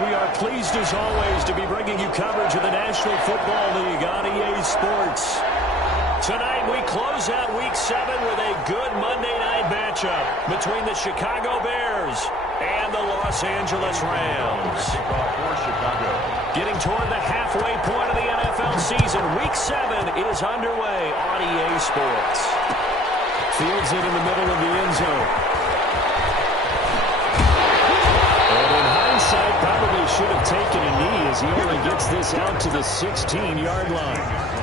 We are pleased as always to be bringing you coverage of the National Football League on EA Sports. Tonight we close out Week 7 with a good Monday night matchup between the Chicago Bears and the Los Angeles Rams. Getting toward the halfway point of the NFL season, Week 7 is underway on EA Sports. Fields it in the middle of the end zone. And in hindsight, probably should have taken a knee as he only gets this out to the 16-yard line.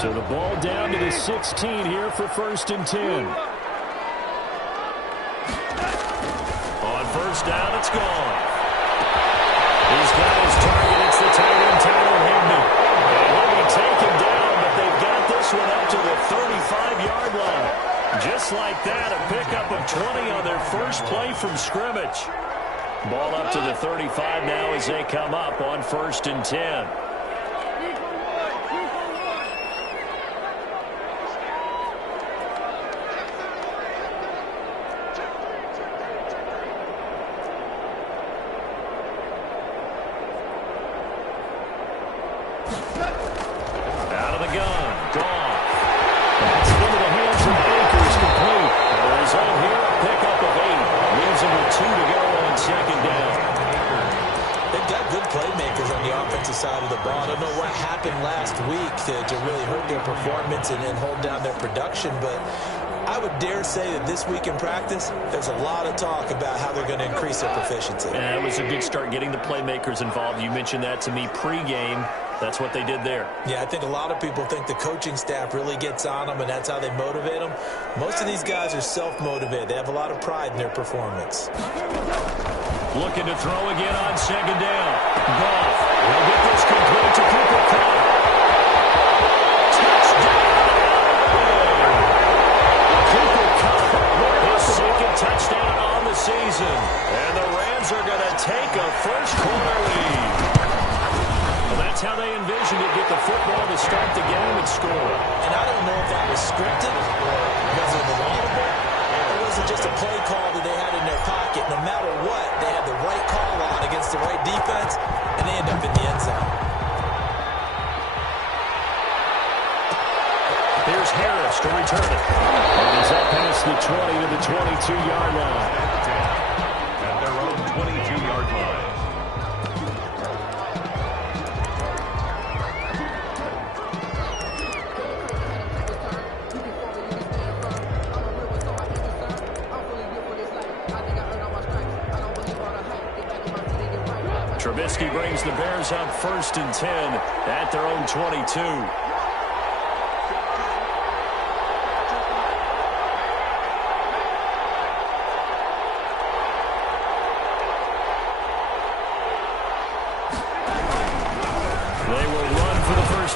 So the ball down to the 16 here for 1st and 10. On first down, it's gone. He's got his target. It's the tight end, Tyler Higbee. And he'll be taken down, but they've got this one up to the 35-yard line. Just like that, a pickup of 20 on their first play from scrimmage. Ball up to the 35 now as they come up on 1st and 10. Out of the gun. Gone. That's into the hands of Akers, complete. The result here, a pickup of 8. Leaves him with 2 to go on 2nd down. They've got good playmakers on the offensive side of the ball. I don't know what happened last week to really hurt their performance and hold down their production, but I would dare say that this week in practice, there's a lot of talk about how they're going to increase their proficiency. And it was a good start getting the playmakers involved. You mentioned that to me pregame. That's what they did there. Yeah, I think a lot of people think the coaching staff really gets on them, and that's how they motivate them. Most of these guys are self-motivated. They have a lot of pride in their performance. Looking to throw again on 2nd down. Goff will get this complete to Cooper Kupp. Touchdown on the season. And the Rams are going to take a first-quarter lead. Well, that's how they envisioned it, get the football to start the game and score. And I don't know if that was scripted or was it audible or was it just a play call that they had in their pocket. No matter what, they had the right call on against the right defense, and they end up in the end zone. Here's Harris to return it. And he's up past the 20 to the 22-yard line. At their own 22-yard line. Trubisky brings the Bears up 1st and 10 at their own 22.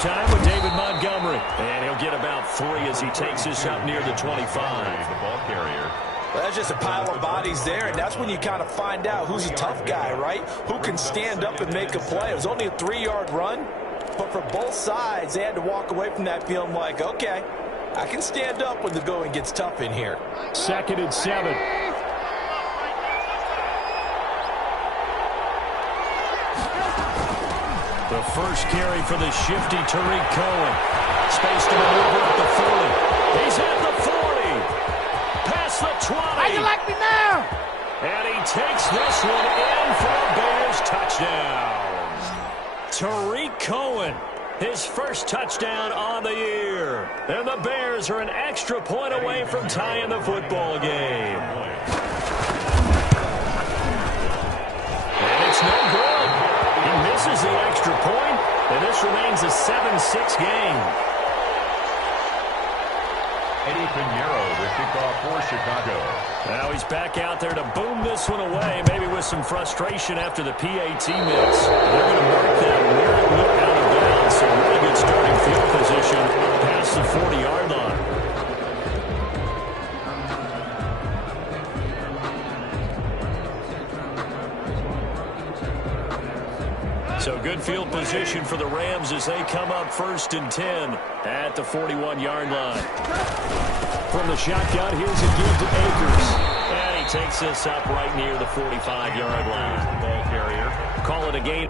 Time with David Montgomery. And he'll get about 3 as he takes this up near the 25. The ball carrier. Well, that's just a pile of bodies there, and that's when you kind of find out who's a tough guy, right? Who can stand up and make a play. It was only a 3-yard run, but for both sides, they had to walk away from that feeling like, okay, I can stand up when the going gets tough in here. 2nd and 7. The first carry for the shifty Tariq Cohen. Space to maneuver at the 40. He's at the 40. Past the 20. How you like me now? And he takes this one in for a Bears touchdown. Tariq Cohen, his first touchdown on the year. And the Bears are an extra point away from tying the football game. And it's no good. He misses the extra point, and this remains a 7-6 game. Eddie Pinheiro The kickoff for Chicago. Now he's back out there to boom this one away, maybe with some frustration after the PAT miss. They're going to mark that where it went out of bounds. So really good starting field position past the 40-yard line. So good field position for the Rams as they come up 1st and 10 at the 41-yard line. From the shotgun, here's a give to Akers. And he takes this up right near the 45-yard line. Ball carrier. Call it a gain.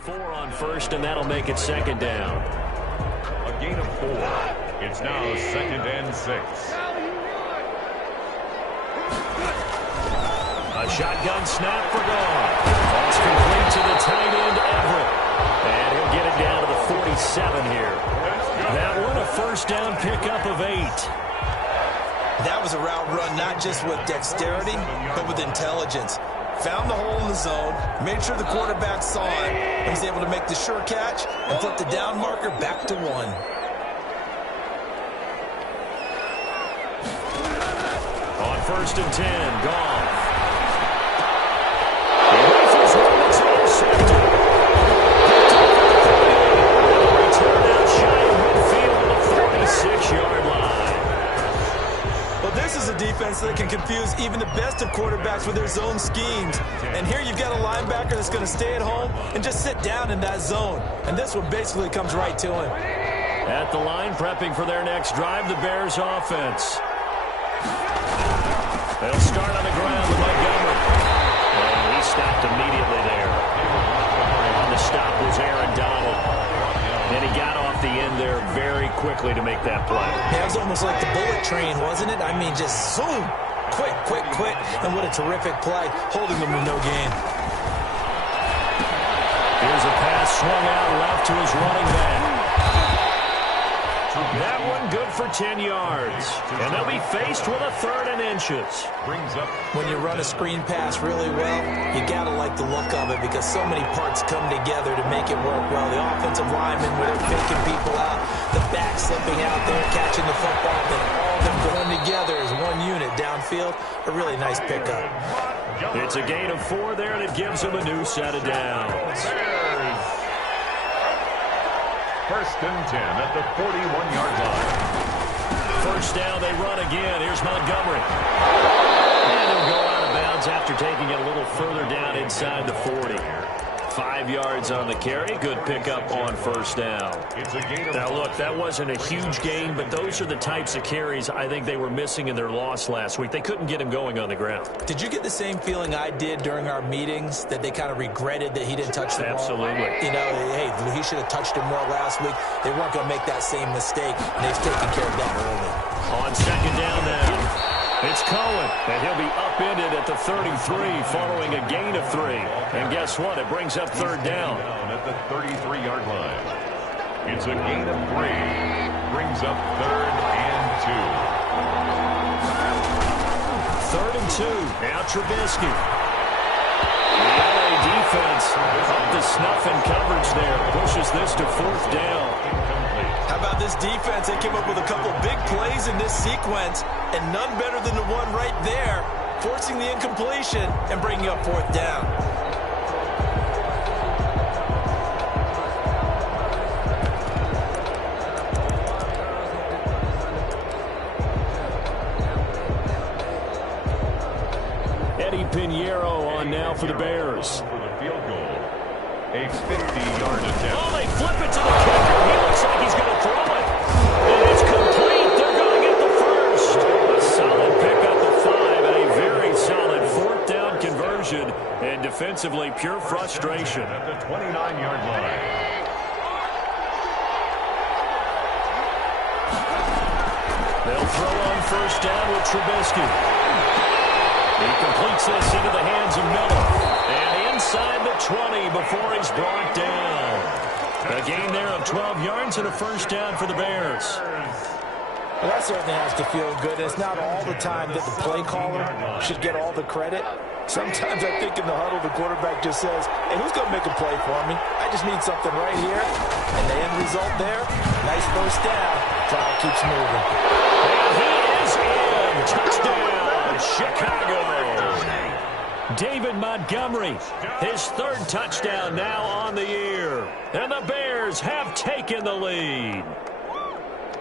Four on first, and that'll make it 2nd down. A gain of 4. It's now 2nd and 6. A shotgun snap for Goff. That's complete to the tight end, Everett. And he'll get it down to the 47 here. That one a 1st down pickup of 8. That was a route run not just with dexterity, but with intelligence. Found the hole in the zone, made sure the quarterback saw it, and was able to make the sure catch and flip the down marker back to 1. On 1st and 10, Goff. He raises one that's intercepted. Return out shy of midfield to the 46-yard line. Well, this is a defense that can confuse even the best of quarterbacks with their zone schemes. And here you've got a linebacker that's going to stay at home and just sit down in that zone. And this one basically comes right to him. At the line, prepping for their next drive, the Bears offense. They'll start on the ground with Montgomery. And he stopped immediately there. On the stop was Aaron Donald. And he got off the end there very quickly to make that play. Yeah, it was almost like the bullet train, wasn't it? I mean, just zoom. Quick, quick, quick. And what a terrific play, holding them to no gain. Here's a pass swung out left to his running back. That one good for 10 yards. And they'll be faced with a 3rd and inches. Brings up. When you run a screen pass really well, you got to like the look of it because so many parts come together to make it work well. The offensive linemen, where they're faking people out, the back slipping out there, catching the football, then all of them going together as one unit downfield. A really nice pickup. It's a gain of 4 there, and it gives them a new set of downs. 1st and 10 at the 41-yard line. 1st down, they run again. Here's Montgomery. And he'll go out of bounds after taking it a little further down inside the 40. 5 yards on the carry. Good pickup on 1st down. Now, look, that wasn't a huge gain, but those are the types of carries I think they were missing in their loss last week. They couldn't get him going on the ground. Did you get the same feeling I did during our meetings, that they kind of regretted that he didn't touch the ball? Absolutely. You know, hey, he should have touched it more last week. They weren't going to make that same mistake, and they've taken care of that early. On 2nd down now. It's Cohen, and he'll be upended at the 33 following a gain of 3. And guess what? It brings up 3rd down. At the 33-yard line. It's a gain of 3. Brings up 3rd and 2. 3rd and 2. Now Trubisky. The LA defense up to snuff in coverage there. Pushes this to 4th down. How about this defense? They came up with a couple big plays in this sequence, and none better than the one right there, forcing the incompletion and bringing up 4th down. Piñeiro on now for the Bears. For the field goal. A 50-yard attempt. Oh, they flip it to the kicker. He looks like he's going to throw it. And it's complete. They're going to get the first. A solid pickup of 5 and a very solid 4th down conversion. And defensively, pure frustration. At the 29-yard line. They'll throw on 1st down with Trubisky. He completes this into the hands of Miller. And inside the 20 before he's brought down. A gain there of 12 yards and a 1st down for the Bears. Well, that certainly has to feel good. It's not all the time that the play caller should get all the credit. Sometimes I think in the huddle, the quarterback just says, hey, who's going to make a play for me? I just need something right here. And the end result there, nice 1st down. Cloud keeps moving. And he is in. Touchdown, Chicago. David Montgomery, his 3rd touchdown now on the year. And the Bears have taken the lead.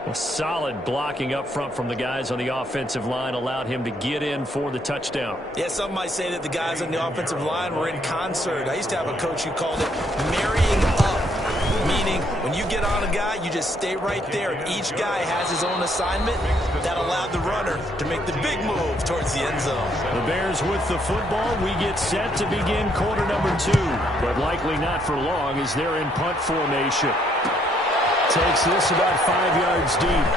A solid blocking up front from the guys on the offensive line allowed him to get in for the touchdown. Yeah, some might say that the guys on the offensive line were in concert. I used to have a coach who called it marrying up, meaning when you get on a guy, you just stay right there. And each guy has his own assignment that allowed the runner to make the big move towards the end zone. The Bears with the football. We get set to begin quarter number 2, but likely not for long as they're in punt formation. Takes this about 5 yards deep.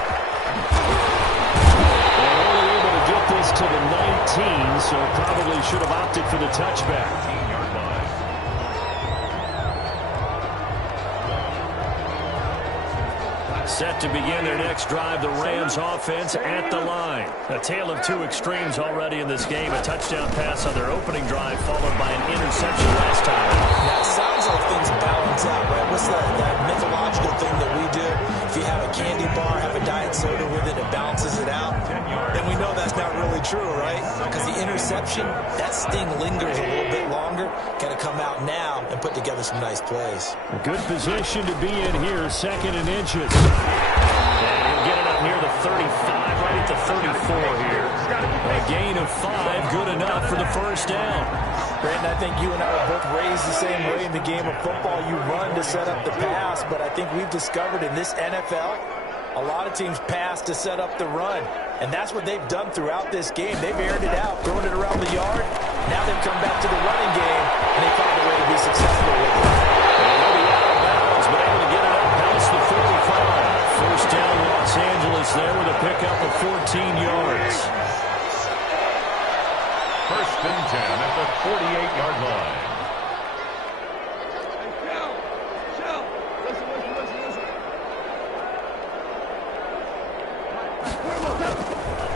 And only able to get this to the 19, so probably should have opted for the touchback. Set to begin their next drive, the Rams offense at the line. A tale of 2 extremes already in this game. A touchdown pass on their opening drive, followed by an interception last time. Now, it sounds like things balance out, right? What's that mythological thing that we do? If you have a candy bar, have a diet soda with it, it balances it out. Then we know that's not really true, right? Because the interception, that sting lingers a little bit longer. Got to come out now and put together some nice plays. A good position to be in here, 2nd and inches. And he'll get it up near the 35, right at the 34 here. A gain of 5, good enough for the 1st down. Brandon, I think you and I were both raised the same way in the game of football. You run to set up the pass, but I think we've discovered in this NFL, a lot of teams pass to set up the run. And that's what they've done throughout this game. They've aired it out, thrown it around the yard. Now they've come back to the running game, and they found a way to be successful with it. And he'll be out of bounds, but able to get it up past the 45. 1st down, Los Angeles there with a pickup of 14 yards. 1st and 10 at the 48-yard line.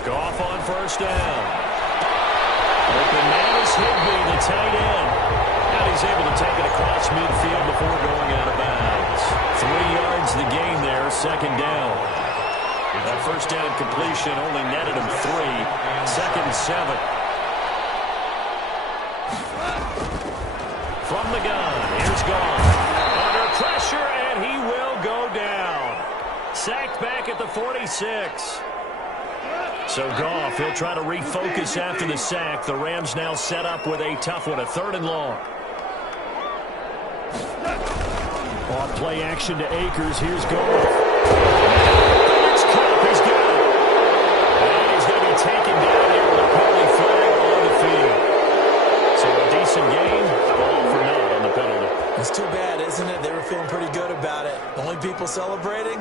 Goff on 1st down. Open man is Higbee, the tight end. And he's able to take it across midfield before going out of bounds. 3 yards the gain there, 2nd down. That 1st down completion only netted him 3. 2nd and 7. From the gun, here's Goff. Under pressure, and he will go down. Sacked back at the 46. So Goff, he'll try to refocus after the sack. The Rams now set up with a tough one, a 3rd and long. Off play action to Akers. Here's Goff. It's Cup. He's good. And he's going to be taken down here with a penalty flag on the field. So a decent game, all for naught on the penalty. It's too bad, isn't it? They were feeling pretty good about it. The only people celebrating,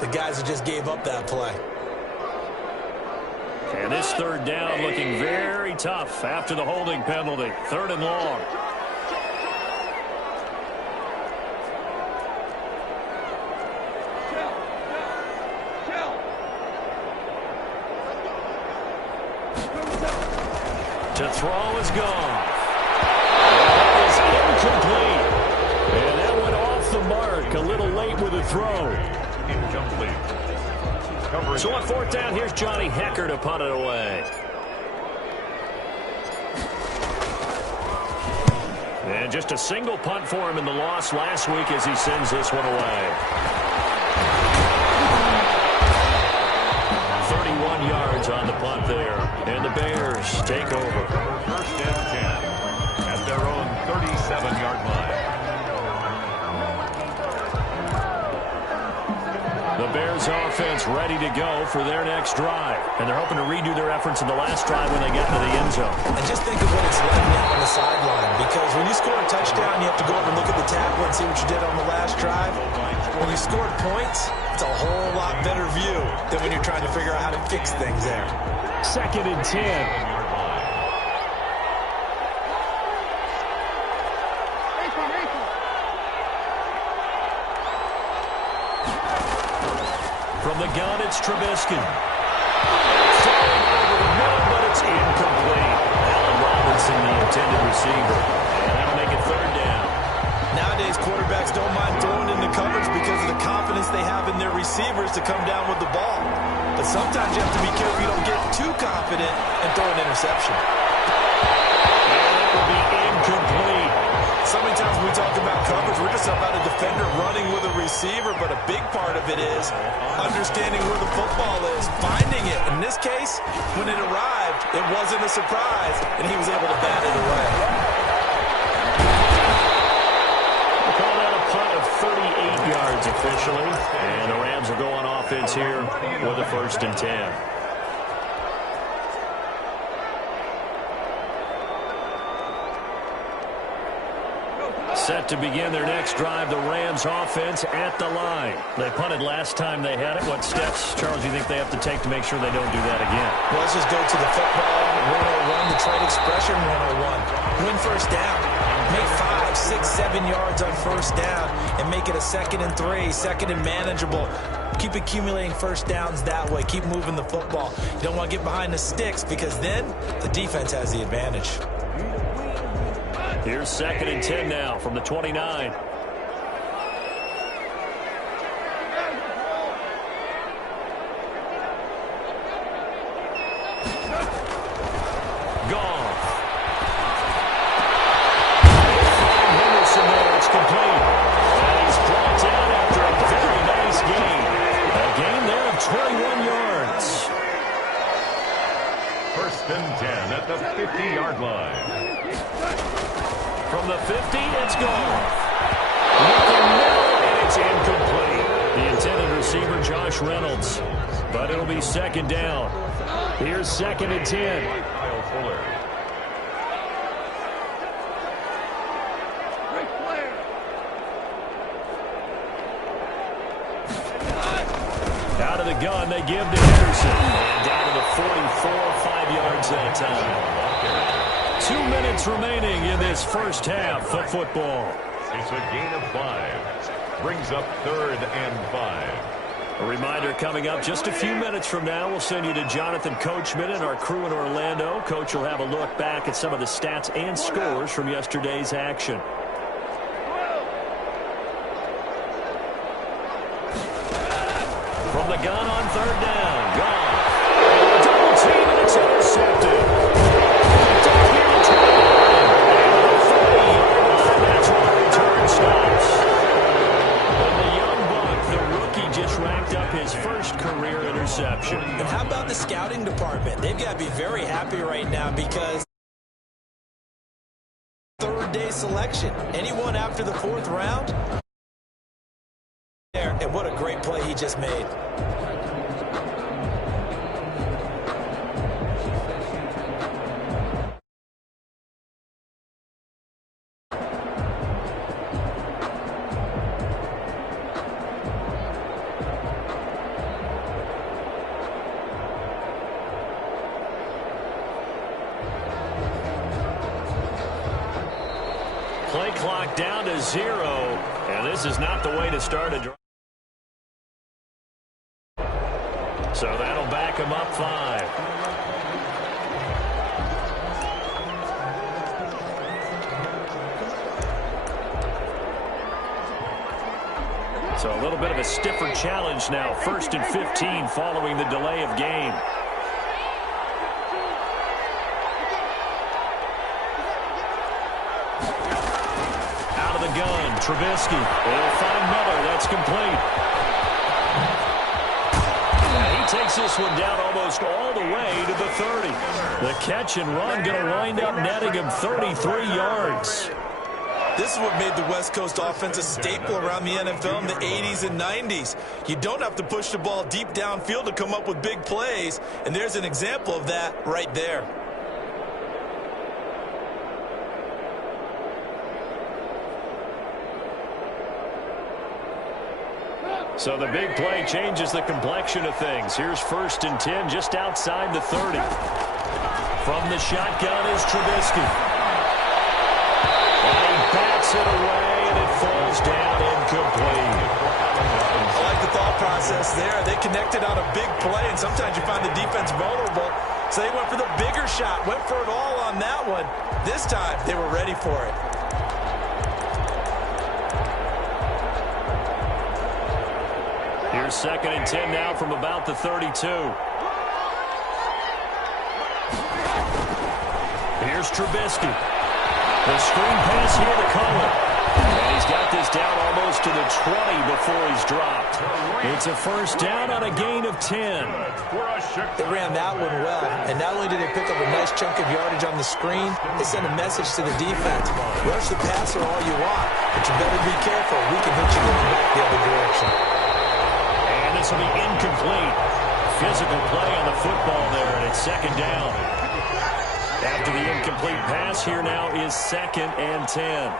the guys who just gave up that play. And this 3rd down looking very tough after the holding penalty. 3rd and long. To throw is gone. That is incomplete. And that went off the mark. A little late with the throw. Incomplete. So on 4th down, here's Johnny Hekker to punt it away. And just a single punt for him in the loss last week as he sends this one away. 31 yards on the punt there. And the Bears take over. First and 10 at their own 37-yard line. The Bears offense ready to go for their next drive. And they're hoping to redo their efforts in the last drive when they got to the end zone. And just think of what it's like now on the sideline. Because when you score a touchdown, you have to go over and look at the tackle and see what you did on the last drive. When you scored points, it's a whole lot better view than when you're trying to figure out how to fix things there. 2nd and 10. From the gun, it's Trubisky. Throwing over the middle, but it's incomplete. Allen Robinson, the intended receiver. And that'll make it 3rd down. Nowadays, quarterbacks don't mind throwing into coverage because of the confidence they have in their receivers to come down with the ball. But sometimes you have to be careful you don't get too confident and throw an interception. And that will be incomplete. So many times when we talk about coverage, we're just about a defender running with a receiver, but a big part of it is understanding where the football is, finding it. In this case, when it arrived, it wasn't a surprise, and he was able to bat it away. We call that a punt of 38 yards officially, and the Rams will go on offense here with a 1st and 10. Set to begin their next drive, the Rams offense at the line. They punted last time they had it. What steps, Charles, do you think they have to take to make sure they don't do that again? Well, let's just go to the football 101, the trade expression 101. Win first down. Make 5, 6, 7 yards on first down and make it a 2nd and 3, 2nd and manageable. Keep accumulating first downs that way. Keep moving the football. You don't want to get behind the sticks because then the defense has the advantage. Here's 2nd and 10 now from the 29. Goff. Henderson there, it's complete. And he's brought down after a very nice game. A gain there of 21 yards. 1st and 10 at the 50-yard line. From the 50, it's gone. Looking middle, and it's incomplete. The intended receiver, Josh Reynolds. But it'll be 2nd down. Here's 2nd and 10. Kyle Fuller. Out of the gun, they give to Henderson. And down to the 44, 5 yards that time. 2 minutes remaining in this first half of football. It's a gain of 5. Brings up 3rd and 5. A reminder coming up just a few minutes from now, we'll send you to Jonathan Coachman and our crew in Orlando. Coach will have a look back at some of the stats and scores from yesterday's action. From the gun on 3rd down. Gone. Double team, and it's intercepted. That's where the return stops. And the young buck, the rookie, just racked up his first career interception. And how about the scouting department? They've got to be very happy right now because 3rd-day selection. Anyone after the 4th round? And what a great play he just made. Play clock down to 0, and this is not the way to start a drive. So that'll back him up 5. So a little bit of a stiffer challenge now. 1st and 15 following the delay of game. Out of the gun, Trubisky. They'll find Miller. That's complete. And he he takes this one down almost all the way to the 30. The catch and run going to wind up netting him 33 yards. This is what made the West Coast offense a staple around the NFL in the 80s and 90s. You don't have to push the ball deep downfield to come up with big plays, and there's an example of that right there. So the big play changes the complexion of things. Here's 1st and 10 just outside the 30. From the shotgun is Trubisky. And he bats it away, and it falls down incomplete. I like the thought process there. They connected on a big play, and sometimes you find the defense vulnerable. So they went for the bigger shot, went for it all on that one. This time, they were ready for it. Here's 2nd and 10 now from about the 32. Here's Trubisky. The screen pass here to Cohen. And he's got this down almost to the 20 before he's dropped. It's a 1st down on a gain of 10. They ran that one well, and not only did they pick up a nice chunk of yardage on the screen, they sent a message to the defense. Rush the passer all you want, but you better be careful. We can hit you going back the other direction. This will be incomplete. Physical play on the football there, and it's 2nd down. After the incomplete pass, here now is 2nd and 10.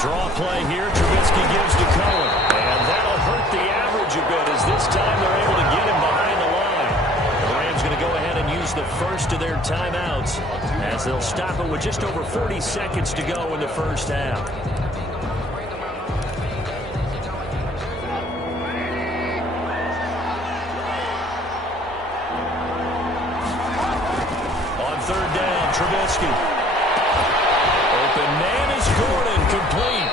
Draw play here. Trubisky gives to Cohen. And that'll hurt the average a bit, as this time they're able to get him behind the line. The Rams going to go ahead and use the first of their timeouts, as they'll stop it with just over 40 seconds to go in the 1st half. Trubisky. Open man is Gordon, complete.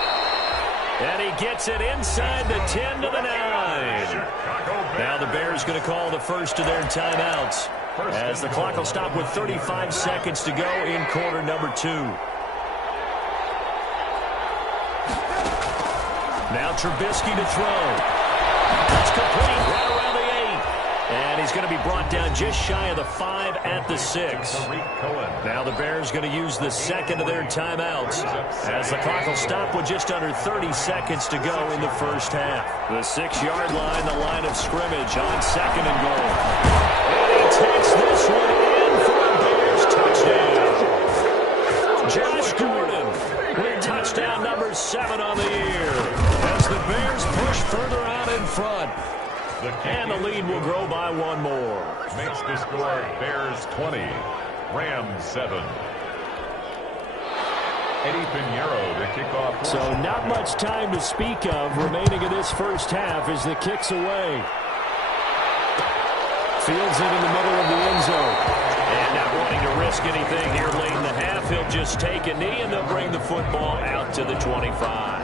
And he gets it inside the 10 to the 9. Now the Bears going to call the first of their timeouts, as the clock will stop with 35 seconds to go in quarter number 2. Now Trubisky to throw. That's complete right around the 8. And he's going to be brought down just shy of the 5 at the 6. Now the Bears going to use the 2nd of their timeouts, as the clock will stop with just under 30 seconds to go in the 1st half. The 6-yard line, the line of scrimmage on 2nd and goal. And he takes this one in for a Bears touchdown. Josh Gordon with touchdown number 7 on the year, as the Bears push further out in front. And the lead will grow by 1 more. Makes the score Bears 20, Rams 7. Eddie Pinheiro to kick off. So not much time to speak of remaining in this 1st half as the kick's away. Fields it in the middle of the end zone. And not wanting to risk anything here late in the half, he'll just take a knee, and they'll bring the football out to the 25.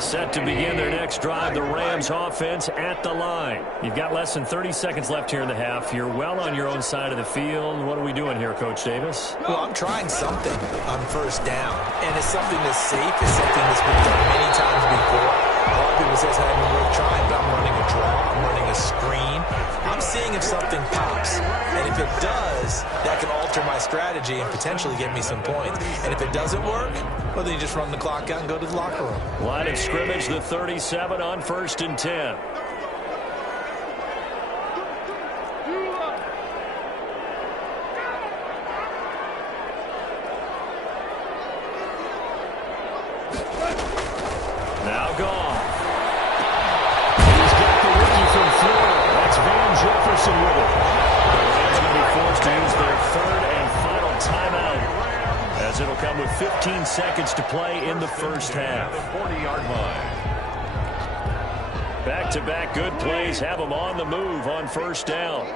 Set to begin their next drive, the Rams offense at the line. You've got less than 30 seconds left here in the half. You're well on your own side of the field. What are we doing here, Coach Davis? Well, I'm trying something on 1st down, and it's something that's safe. It's something that's been done many times before. A lot of people say it's not even worth trying, but I'm running a draw. I'm running a screen. I'm seeing if something pops, and if it does, that can alter my strategy and potentially get me some points. And if it doesn't work, well, then you just run the clock out and go to the locker room. Line of scrimmage, the 37 on 1st and 10. Now gone. He's got the rookie from Florida. That's Van Jefferson with it. The Rams going to be forced to use their 3rd and final timeout, as it'll come with 15 seconds to play in the 1st half. The 40-yard line. Back-to-back good plays have them on the move on 1st down.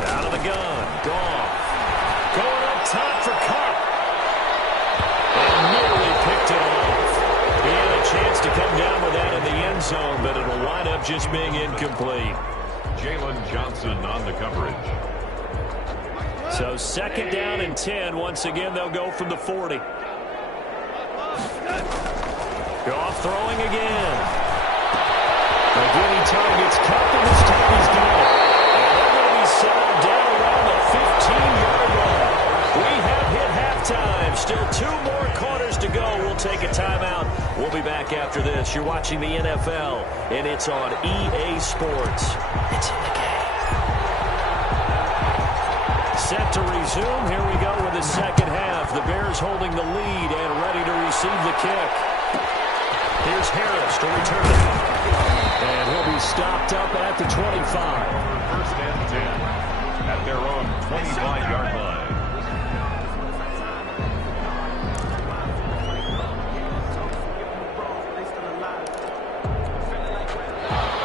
Out of the gun, Goff. Going up top for Kupp. And nearly picked it off. He had a chance to come down with that in the end zone, but it'll wind up just being incomplete. Jalen Johnson on the coverage. So 2nd down and 10. Once again, they'll go from the 40. Goff throwing again. Again, he targets Kupp, and this time he's got it. And they're going to be set up down around the 15-yard line. We have hit halftime. Still 2 more quarters to go. We'll take a timeout. We'll be back after this. You're watching the NFL, and it's on EA Sports. It's in the game. Set to resume. Here we go with the second half. The Bears holding the lead and ready to receive the kick. Here's Harris to return it. And he'll be stopped up at the 25. 1st and 10 at their own 25-yard line.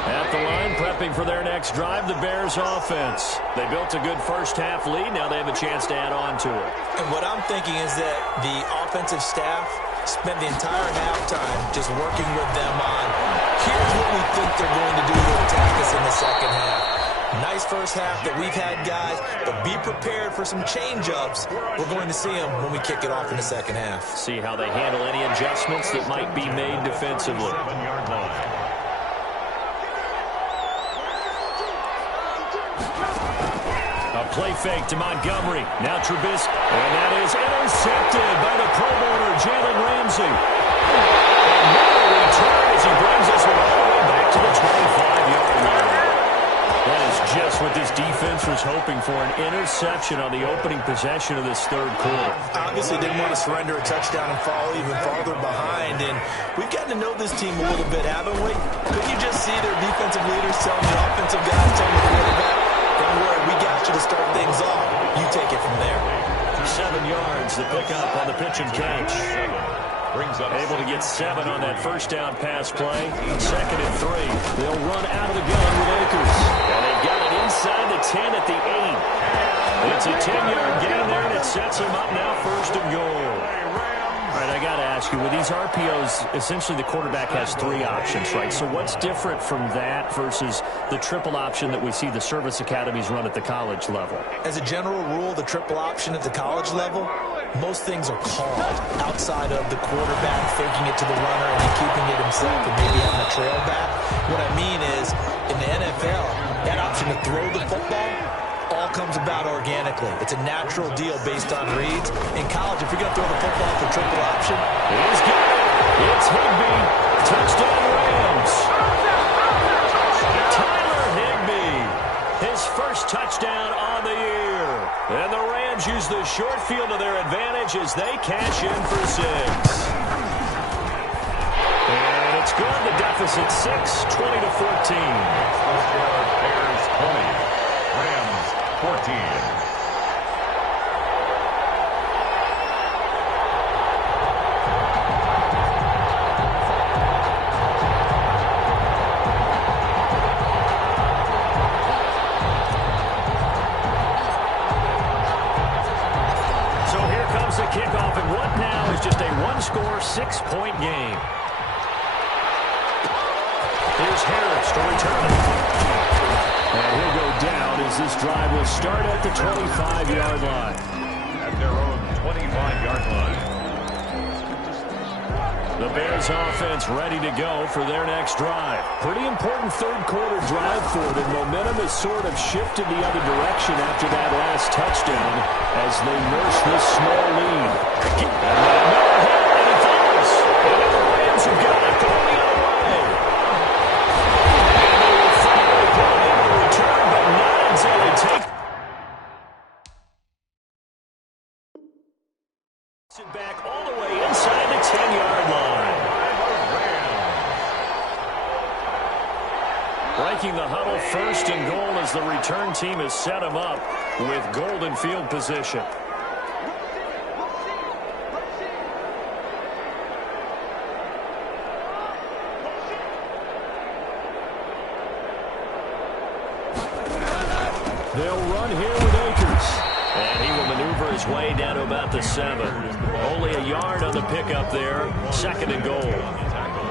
At the line, prepping for their next drive, the Bears offense. They built a good first half lead. Now they have a chance to add on to it. And what I'm thinking is that the offensive staff spent the entire halftime just working with them on, here's what we think they're going to do to attack us in the second half. Nice first half that we've had, guys, but be prepared for some change-ups. We're going to see them when we kick it off in the second half. See how they handle any adjustments that might be made defensively. 7-yard line. A play fake to Montgomery. Now Trubisky. And that is intercepted by the Pro Bowler, Jalen Ramsey. And now a return as he brings us all the way back to the 25-yard line. That is just what this defense was hoping for, an interception on the opening possession of this third quarter. Obviously didn't want to surrender a touchdown and fall even farther behind. And we've gotten to know this team a little bit, haven't we? Couldn't you just see their defensive leaders telling the offensive guys, telling the quarterback, don't worry, we got you to start things off. You take it from there. 7 yards, the pickup on the pitch and catch. Able to get 7 on that first down pass play. 2nd and 3. They'll run out of the gun with Akers. And they've got it inside the 10 at the 8. It's a 10-yard gain there, and it sets them up now 1st and goal. All right, I got to ask you, with these RPOs, essentially the quarterback has 3 options, right? So what's different from that versus the triple option that we see the service academies run at the college level? As a general rule, the triple option at the college level, most things are called outside of the quarterback faking it to the runner and then keeping it himself and maybe having a trail back. What I mean is, in the NFL, that option to throw the football all comes about organically. It's a natural deal based on reads. In college, if you're going to throw the football for triple option, he's got it. It's Higbee. Touchdown Rams. Tyler Higbee. His first touchdown on the year. And the Rams use the short field to their advantage as they cash in for 6. And it's good. The deficit 6, 20-14. Bears 20. Rams 14. Kickoff, and what now is just a one-score, 6-point game. Here's Harris to return it. And he'll go down as this drive will start at the 25-yard line. At their own 25-yard line. The Bears offense ready to go for their next drive. Pretty important third quarter drive for them. Momentum has sort of shifted the other direction after that last touchdown as they nurse this small lead. And another hit, and he falls. And the Rams have got it going the other way. And they will finally put it in the return, but not until they take it back all the way inside the 10-yard line. Breaking the huddle, 1st and goal as the return team has set him up with golden field position. They'll run here with Akers. And he will maneuver his his way down to about the 7. Only a yard on the pickup there. 2nd and goal.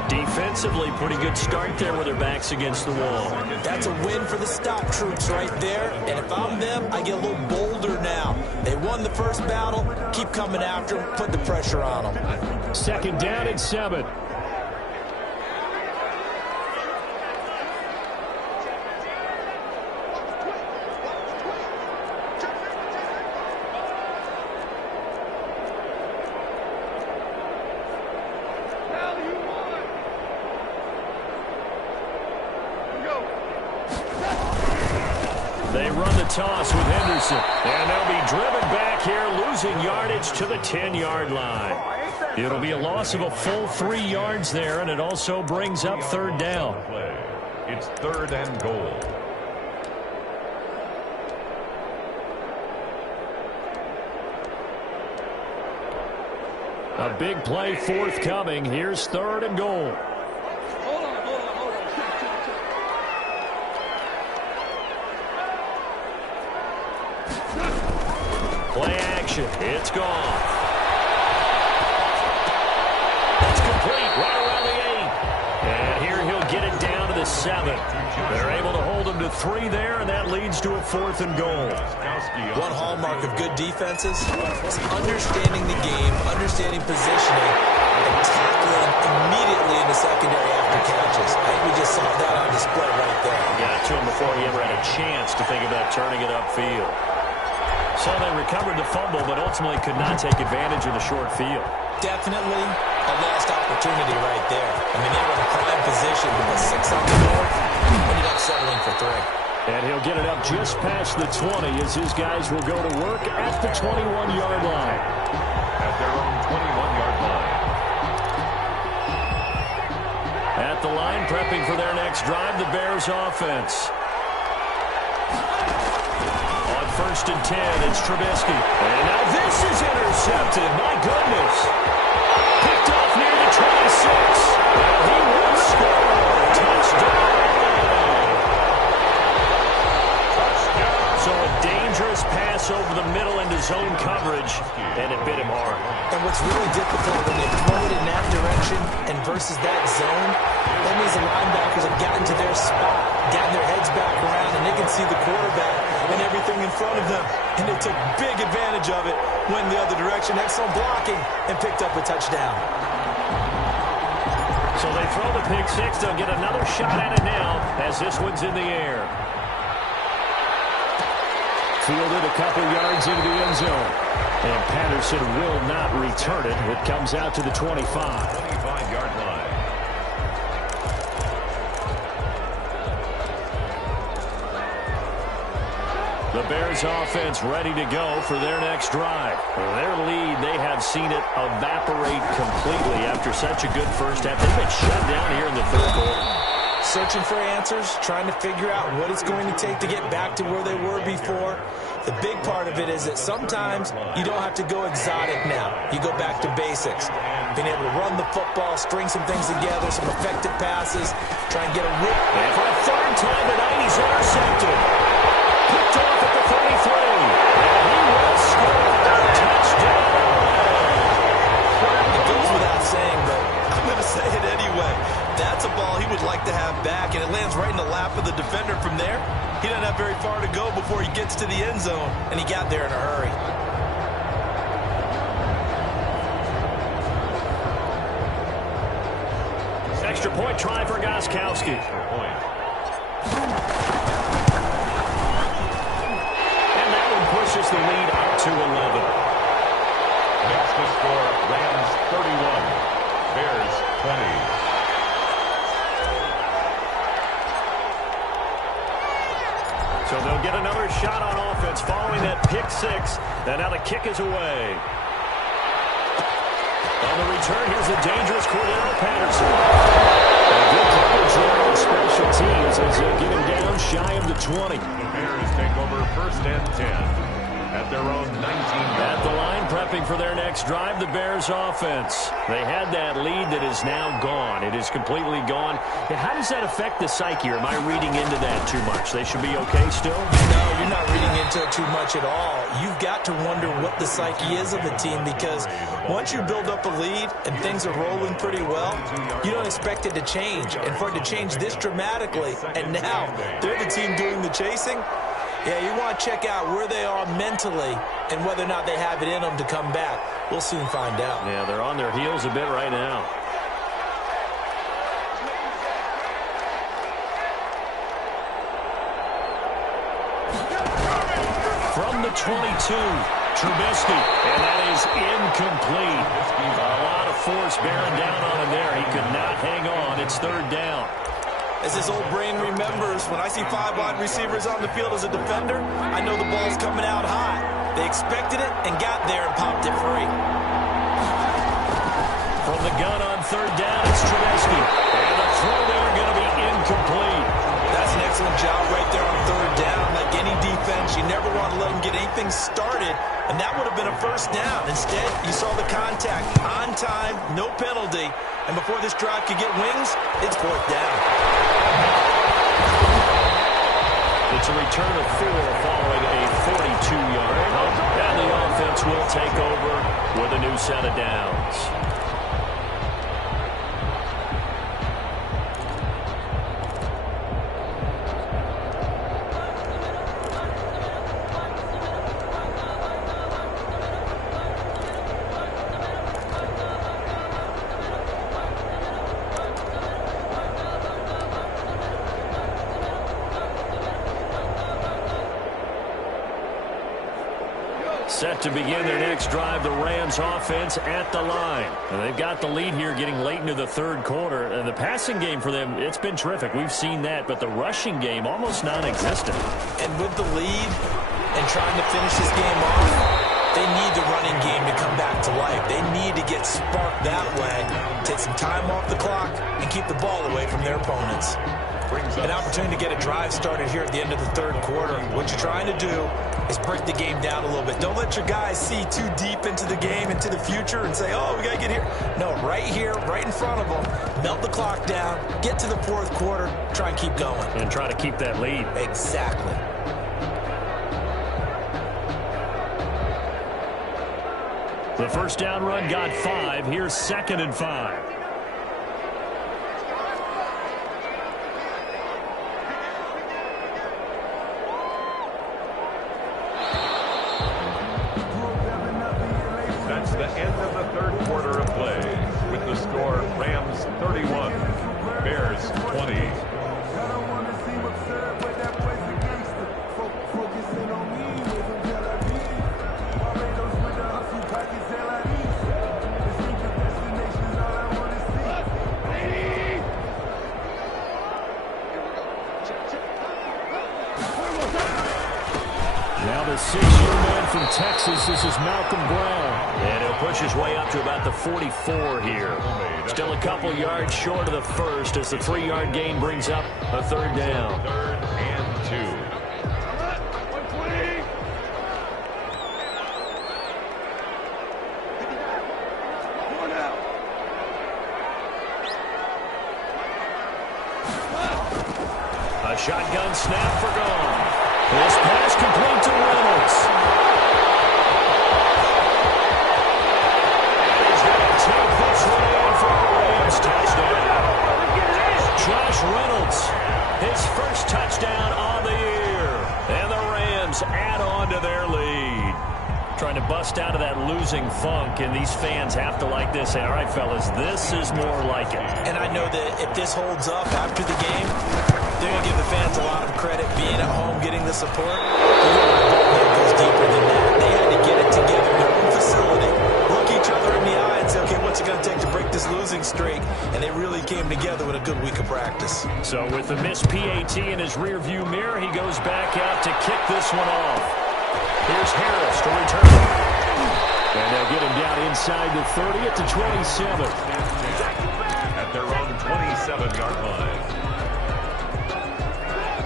Defensively, pretty good start there with their backs against the wall. That's a win for the stop troops right there. And if I'm them, I get a little bolder now. They won the first battle. Keep coming after them. Put the pressure on them. 2nd down and 7. They run the toss with Henderson. And they'll be driven back here, losing yardage to the 10-yard line. It'll be a loss of a full 3 yards there, and it also brings up 3rd down. It's 3rd and goal. A big play forthcoming. Here's 3rd and goal. Play action. It's gone. It's complete right around the 8. And here he'll get it down to the 7. They're able to hold him to 3 there, and that leads to a 4th and goal. One hallmark of good defenses is understanding the game, understanding positioning, and tackling immediately in the secondary after catches. I think we just saw that on display right there. Got to him before he ever had a chance to think about turning it upfield. So they recovered the fumble, but ultimately could not take advantage of the short field. Definitely a lost opportunity right there. I mean, they were in a prime position with a 6 on the board. Ended up settling for 3. And he'll get it up just past the 20 as his guys will go to work at the 21-yard line. At their own 21-yard line. At the line, prepping for their next drive, the Bears offense. 1st and 10, it's Trubisky. And now this is intercepted. My goodness. Picked off near the 26. And he will score. Touchdown. So a dangerous pass over the middle into zone coverage, and it bit him hard. And what's really difficult when they throw it in that direction and versus that zone, that means the linebackers have gotten to their spot, gotten their heads back around, and they can see the quarterback and everything in front of them. And they took big advantage of it, went the other direction, excellent blocking, and picked up a touchdown. So they throw the pick 6. They'll get another shot at it now as this one's in the air. Fielded a couple yards into the end zone. And Patterson will not return it. It comes out to the 25. 25-yard line. The Bears offense ready to go for their next drive. Their lead, they have seen it evaporate completely after such a good first half. They've been shut down here in the 3rd quarter. Searching for answers, trying to figure out what it's going to take to get back to where they were before. The big part of it is that sometimes you don't have to go exotic now. You go back to basics. Being able to run the football, string some things together, some effective passes, try and get a rip. And for a 3rd time tonight, he's intercepted. Picked off at the 33. And he will score. Touchdown. It goes without saying, but I'm going to say it anyway. That's a ball he would like to have back, and it lands right in the lap of the defender from there. He doesn't have very far to go before he gets to the end zone, and he got there in a hurry. Extra point try for Gostkowski. And that one pushes the lead up to 11. Makes the score Rams 31, Bears 20. So they'll get another shot on offense following that pick 6. And now the kick is away. On the return, here's a dangerous Cordero Patterson. A good coverage there on special teams as they get him down shy of the 20. The Bears take over 1st and 10 at their own 19. At the line, prepping prepping for their next drive, the Bears offense. They had that lead that is now gone. It is completely gone. How does that affect the psyche? Or am I reading into that too much? They should be okay still? No, you're not reading into it too much at all. You've got to wonder what the psyche is of the team, because once you build up a lead and things are rolling pretty well, you don't expect it to change. And for it to change this dramatically, and now they're the team doing the chasing, yeah, you want to check out where they are mentally and whether or not they have it in them to come back. We'll soon find out. Yeah, they're on their heels a bit right now. From the 22, Trubisky, and that is incomplete. A lot of force bearing down on him there. He could not hang on. It's third down. As his old brain remembers, when I see 5 wide receivers on the field as a defender, I know the ball's coming out high. They expected it and got there and popped it free. From the gun on third down, it's Trubisky. And the throw there going to be incomplete. That's an excellent job right there on third down. Like any defense, you never want to let them get anything started, and that would have been a first down. Instead, you saw the contact on time, no penalty, and before this drive could get wings, it's fourth down. It's a return of 4 following a 42-yard punt, and the offense will take over with a new set of downs. Set to begin their next drive, the Rams offense at the line. And they've got the lead here getting late into the third quarter. And the passing game for them, it's been terrific. We've seen that, but the rushing game almost non-existent. And with the lead and trying to finish this game off, they need the running game to come back to life. They need to get sparked that way, take some time off the clock, and keep the ball away from their opponents. An opportunity to get a drive started here at the end of the third quarter. What you're trying to do is break the game down a little bit. Don't let your guys see too deep into the game, into the future, and say, oh, we got to get here. No, right here, right in front of them, melt the clock down, get to the fourth quarter, try and keep going. And try to keep that lead. Exactly. The first down run got 5. Here's 2nd and 5. That's the end of the third quarter of play, with the score Rams 31, Bears 20. Now the 6-year man from Texas, this is Malcolm Brown. And he'll push his way up to about the 44 here. Still a couple yards short of the first as the 3-yard gain brings up a third down. 3rd and 2. A shotgun snap for Gone. This pass complete to Reynolds. He's going to take this one in for a Rams touchdown. Josh Reynolds, his first touchdown on the year. And the Rams add on to their lead. Trying to bust out of that losing funk, and these fans have to like this. Say, all right, fellas, this is more like it. And I know that if this holds up after the game, they're going to give the fans a lot of credit being at home, getting the support. It goes deeper than that. They had to get it together in their own facility, look each other in the eye and say, okay, what's it going to take to break this losing streak? And they really came together with a good week of practice. So with the missed PAT in his rearview mirror, he goes back out to kick this one off. Here's Harris to return it. And they'll get him down inside the 30 at the 27. At their own 27-yard line.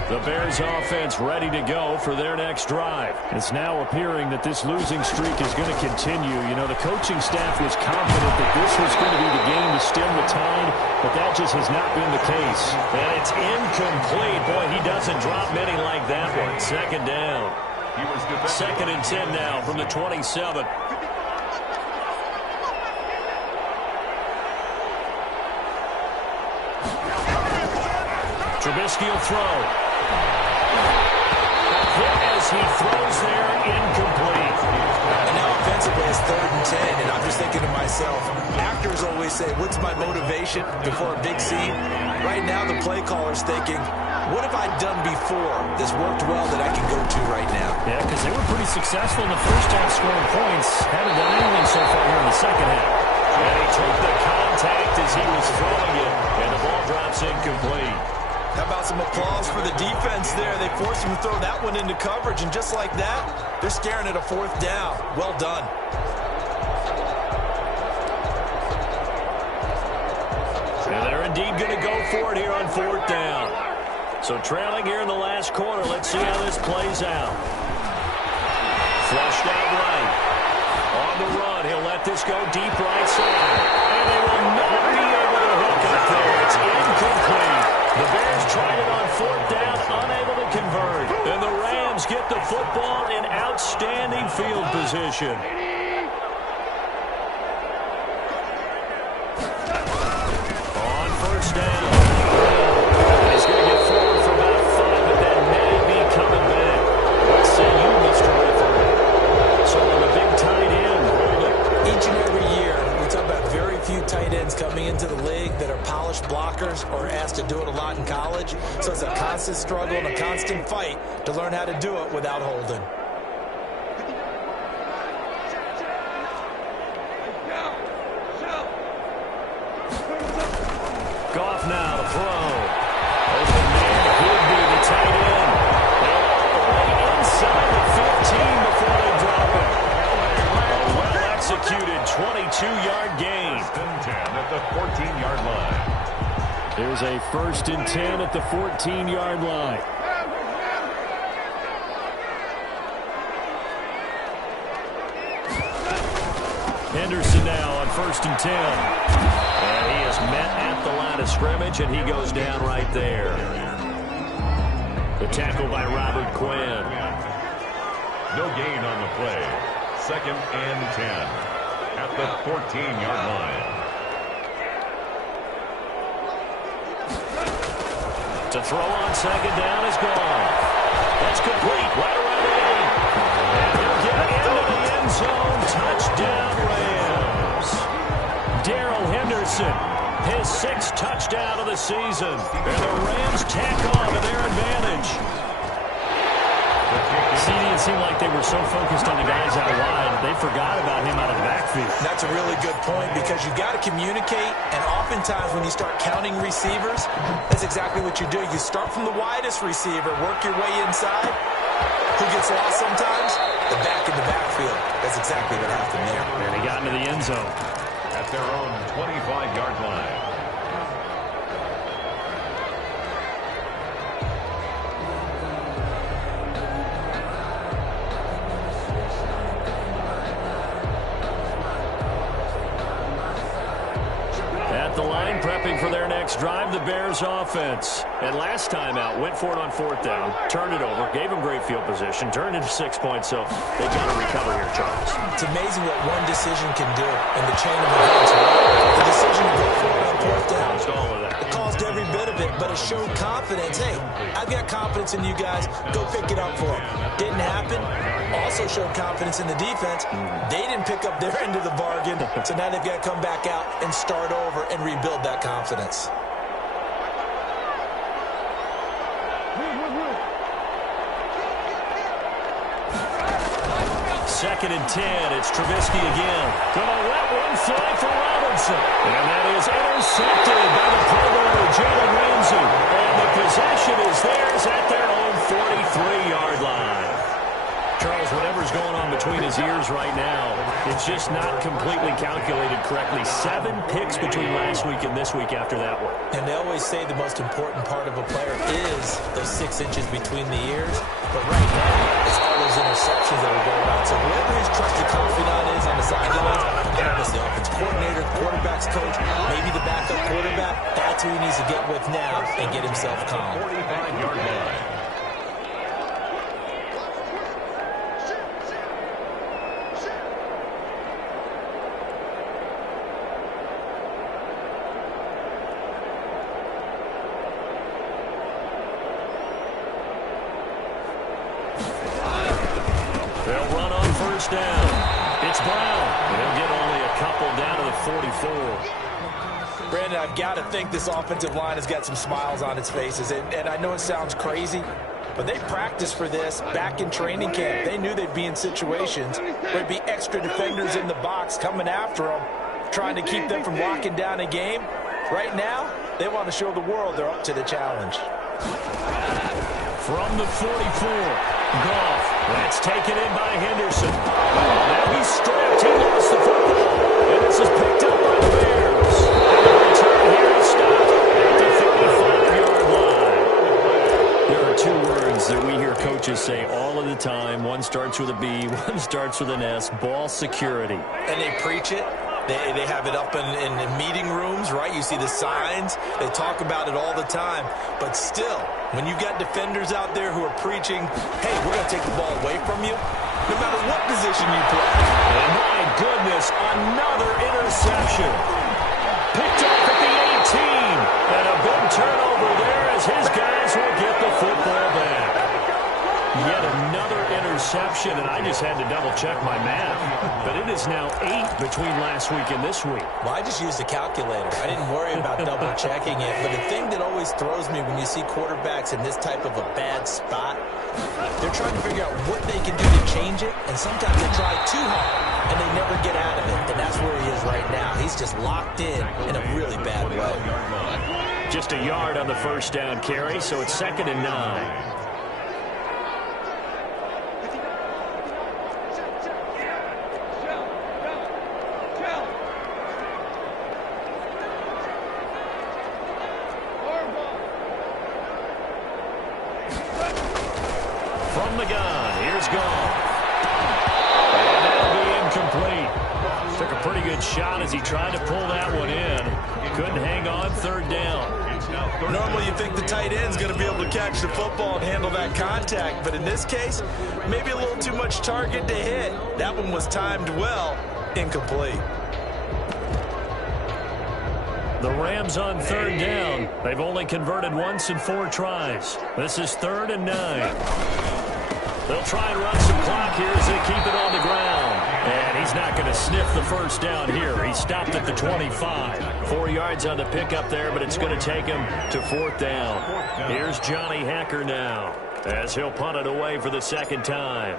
The Bears offense ready to go for their next drive. It's now appearing that this losing streak is going to continue. You know, the coaching staff was confident that this was going to be the game to stem the tide, but that just has not been the case. And it's incomplete. Boy, he doesn't drop many like that one. Second down. Second and 10 now from the 27. Trubisky will throw. As he throws there, incomplete. And now offensively it's 3rd and 10, and I'm just thinking to myself, actors always say, what's my motivation before a big scene? Right now the play caller's thinking, what have I done before that's worked well that I can go to right now? Yeah, because they were pretty successful in the first half scoring points. Haven't done anything so far here in the second half. And he took the contact as he was throwing it, and the ball drops incomplete. How about some applause for the defense there? They forced him to throw that one into coverage, and just like that, they're staring at a 4th down. Well done. And they're indeed going to go for it here on 4th down. So trailing here in the last quarter, let's see how this plays out. Flushed out right. On the run, he'll let this go deep right side. And they will not be able to hook up there. It's incomplete. The Bears tried it on 4th down, unable to convert. And the Rams get the football in outstanding field position. On 1st down. He's going to get forward for about 5, but that may be coming back. What say you, Mr. Referee? So on the big tight end, each and every year, we talk about very few tight ends coming into the league that are polished blockers or asked to do it a lot in college. So it's a constant struggle and a constant fight to learn how to do it without holding. Goff now to throw. Open man, Higby, the tight end. They're inside the 15 before they drop it. Well executed, 22-yard gain. 10 at the 14-yard line. There's a 1st and 10 at the 14-yard line. Henderson now on 1st and 10. And he is met at the line of scrimmage, and he goes down right there. The tackle by Robert Quinn. No gain on the play. 2nd and 10 at the 14-yard line. To throw on 2nd down is gone. That's complete. Right around the 8. And he'll get into the end zone. Touchdown, Rams. Darrell Henderson, his 6th touchdown of the season. And the Rams tack on to their advantage. See, it seemed like they were so focused on the guys out wide, they forgot about him out of the backfield. That's a really good point because you've got to communicate, and oftentimes when you start counting receivers, that's exactly what you do. You start from the widest receiver, work your way inside. Who gets lost sometimes? The back in the backfield. That's exactly what happened there. And he got into the end zone. At their own 25-yard line. The line prepping for their next drive, the Bears offense. And last time out, went for it on 4th down, turned it over, gave them great field position, turned it to 6 points, so they've got to recover here, Charles. It's amazing what one decision can do in the chain of events. The decision to go for it on 4th down. All of that. It caused every bit of it, but it showed confidence. Hey, I've got confidence in you guys. Go pick it up for them. Didn't happen. Also showed confidence in the defense. They didn't pick up their end of the bargain, so now they've got to come back out and start over and rebuild that confidence. Second and 10. It's Trubisky again. Gonna let one fly for Robinson. And that is intercepted by the playmaker, Jalen Ramsey. And the possession is theirs at their own 43-yard line. Charles, whatever's going on between his ears right now, It's just not completely calculated correctly. 7 picks between last week and this week after that one. And they always say the most important part of a player is those 6 inches between the ears. But right now, it's all those interceptions that are going on. So whoever his trusted confidant is on the sidelines, I don't know, the offense coordinator, the quarterback's coach, maybe the backup quarterback, that's who he needs to get with now and get himself calm. 45-yard line. They'll run on first down. It's Brown. They'll get only a couple down to the 44. Brandon, I've got to think this offensive line has got some smiles on its faces. And I know it sounds crazy, but they practiced for this back in training camp. They knew they'd be in situations where there'd be extra defenders in the box coming after them, trying to keep them from locking down a game. Right now, they want to show the world they're up to the challenge. From the 44, Goff. That's taken in by Henderson. Now he's stripped. He lost the football. And this is picked up by the Bears. And the return here is stopped at the 35-yard line. There are 2 words that we hear coaches say all of the time. One starts with a B, one starts with an S. Ball security. And they preach it. They have it up in meeting rooms, right? You see the signs. They talk about it all the time. But still, when you got defenders out there who are preaching, hey, we're going to take the ball away from you, no matter what position you play. And my goodness, another interception. Picked off at the 18. And a big turnover there as his guys will get the football back. Yet another interception, and I just had to double-check my math. But it is now 8 between last week and this week. Well, I just used a calculator. I didn't worry about double-checking it. But the thing that always throws me when you see quarterbacks in this type of a bad spot, they're trying to figure out what they can do to change it, and sometimes they try too hard, and they never get out of it. And that's where he is right now. He's just locked in a really bad way. Just a yard on the first down carry, so it's 2nd and 9. From the gun, here's Goff. And that'll be incomplete. Took a pretty good shot as he tried to pull that one in. Couldn't hang on, 3rd down. Normally you think the tight end's going to be able to catch the football and handle that contact, but in this case, maybe a little too much target to hit. That one was timed well, incomplete. The Rams on 3rd down. They've only converted once in 4 tries. This is 3rd and 9. They'll try and run some clock here as they keep it on the ground. And he's not going to sniff the first down here. He stopped at the 25. 4 yards on the pickup there, but it's going to take him to 4th down. Here's Johnny Hacker now as he'll punt it away for the 2nd time.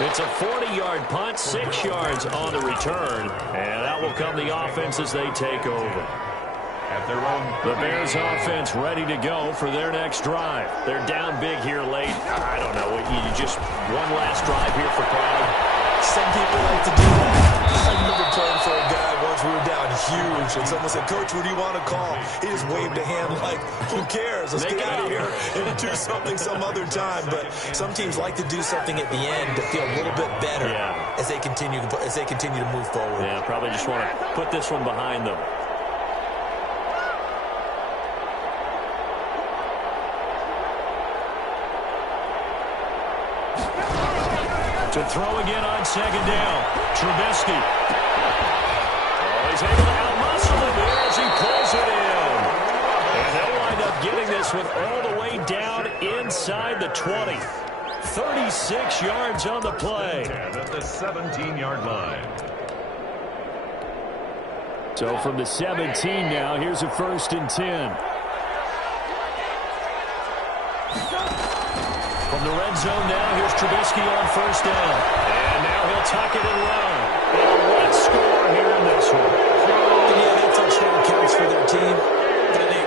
It's a 40-yard punt, 6 yards on the return, and that will come the offense as they take over. At their own The Bears offense ready to go for their next drive. They're down big here late. I don't know, you just one last drive here for Pride. Some people like to do that. I remember playing for a guy once. We were down huge, and someone said, "Coach, what do you want to call?" He just waved a hand like, "Who cares? Let's get out of here and do something some other time." But some teams like to do something at the end to feel a little bit better as they continue to move forward. Yeah, probably just want to put this one behind them. To throw again on 2nd down. Trubisky. Oh, he's able to outmuscle him here as he pulls it in. And they'll wind up getting this one all the way down inside the 20. 36 yards on the play. And at the 17-yard line. So from the 17 now, here's a 1st and 10. From the red zone now, here's Trubisky on 1st down. And now he'll tuck it and run. And let's score here in this one. Yeah, that touchdown counts for their team. But I think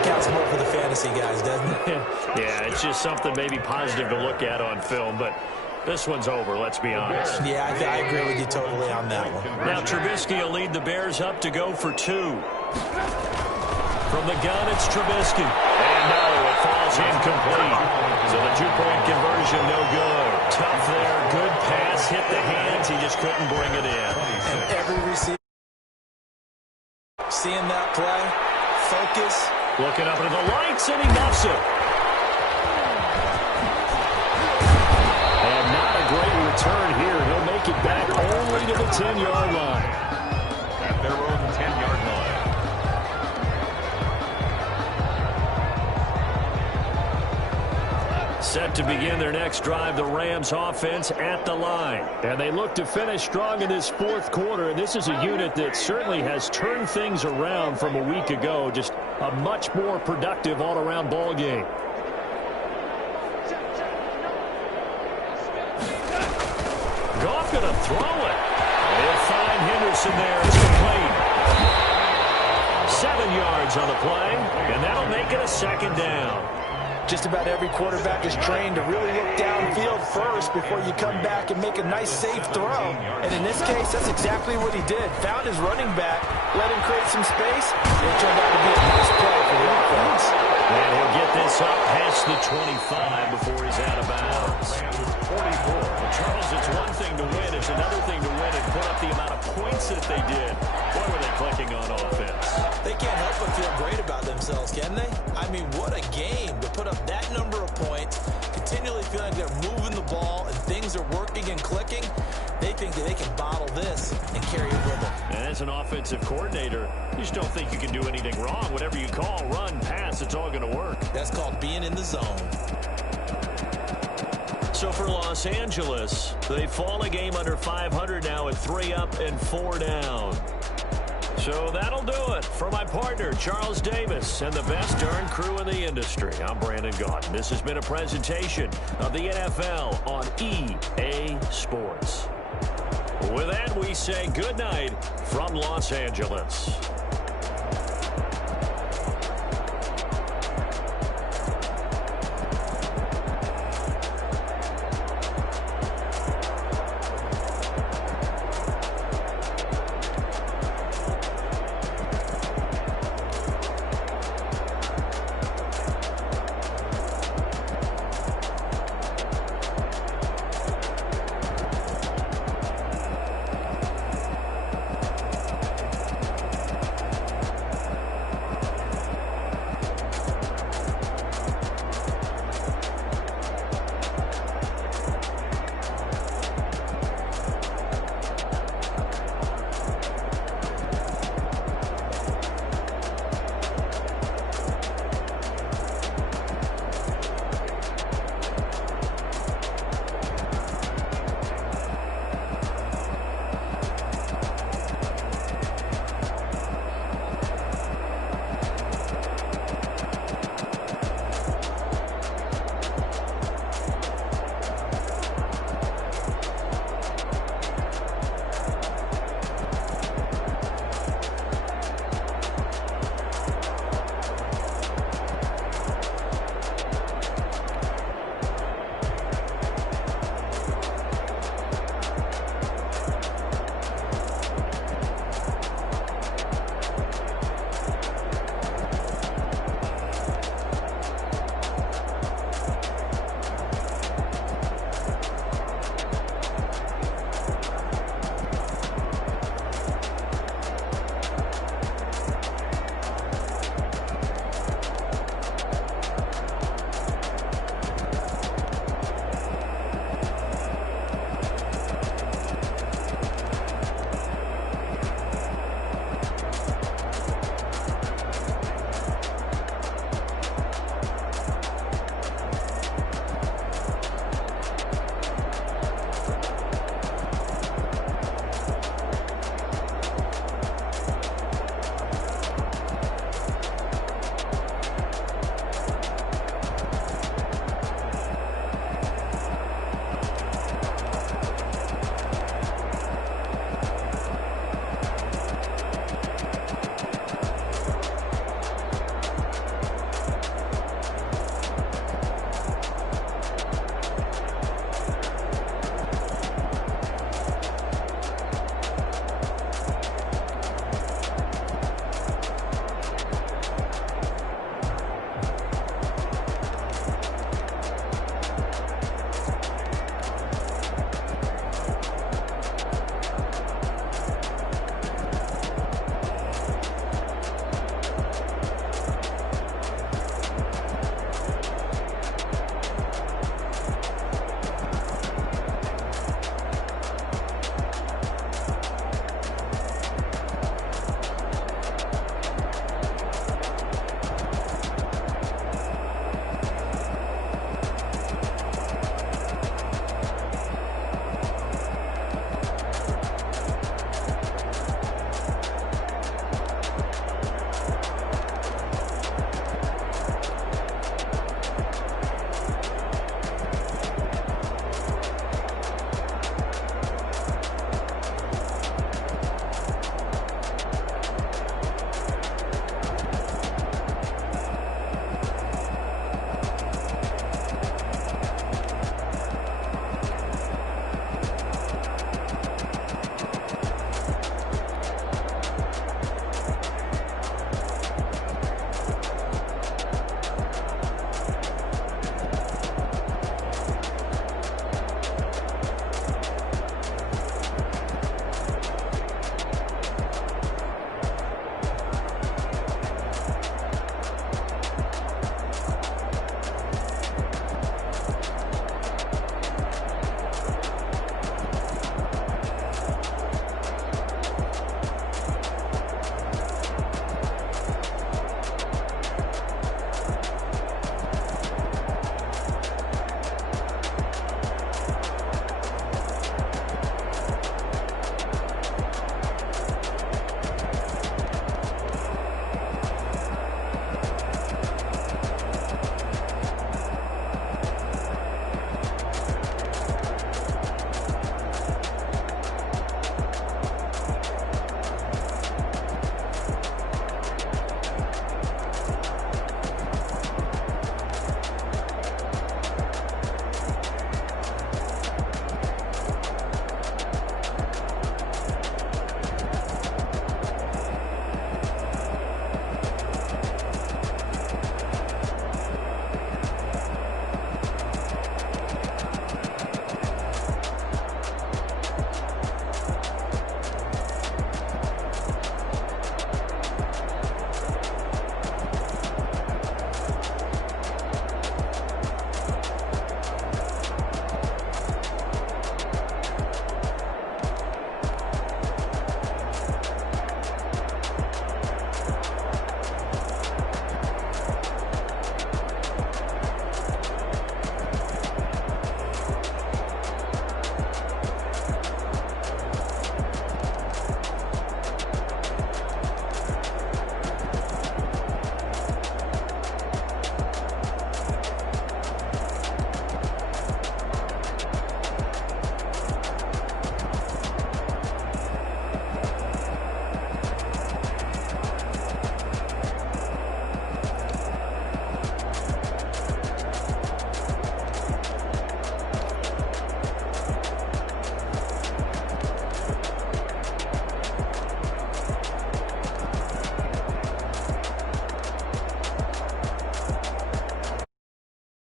fantasy guys, doesn't it? Yeah, it's just something maybe positive to look at on film, but this one's over, let's be honest. Yeah, I agree with you totally on that one. Now Trubisky will lead the Bears up to go for 2. From the gun, it's Trubisky. And no, it falls incomplete. So the 2-point conversion, no good. Tough there, good pass, hit the hands. He just couldn't bring it in. And every receiver seeing that play, focus. Looking up into the lights, and he muffs it. And not a great return here. He'll make it back only to the 10-yard line. At their own 10-yard line. Set to begin their next drive, the Rams offense at the line. And they look to finish strong in this fourth quarter. And this is a unit that certainly has turned things around from a week ago. Just a much more productive all-around ball game. Goff going to throw it. They'll find Henderson there. It's complete. 7 yards on the play. And that'll make it a second down. Just about every quarterback is trained to really look downfield first before you come back and make a nice, safe throw. And in this case, that's exactly what he did. Found his running back, let him create some space, and it turned out to be a nice play for the offense. And he'll get this up past the 25 before he's out of bounds. 44. Charles, it's one thing to win. It's another thing to win and put up the amount of points that they did. Boy, were they clicking on offense. They can't help but feel great about themselves, can they? I mean, what a game to put up that number of points, continually feeling like they're moving the ball and things are working and clicking. They think that they can bottle this and carry it with them. And as an offensive coordinator, you just don't think you can do anything wrong. Whatever you call, run, pass, it's all going to work. That's called being in the zone. So for Los Angeles, they fall a game under 500 now at 3 up and 4 down. So that'll do it. For my partner, Charles Davis, and the best darn crew in the industry, I'm Brandon Gaudin. This has been a presentation of the NFL on EA Sports. With that, we say good night from Los Angeles.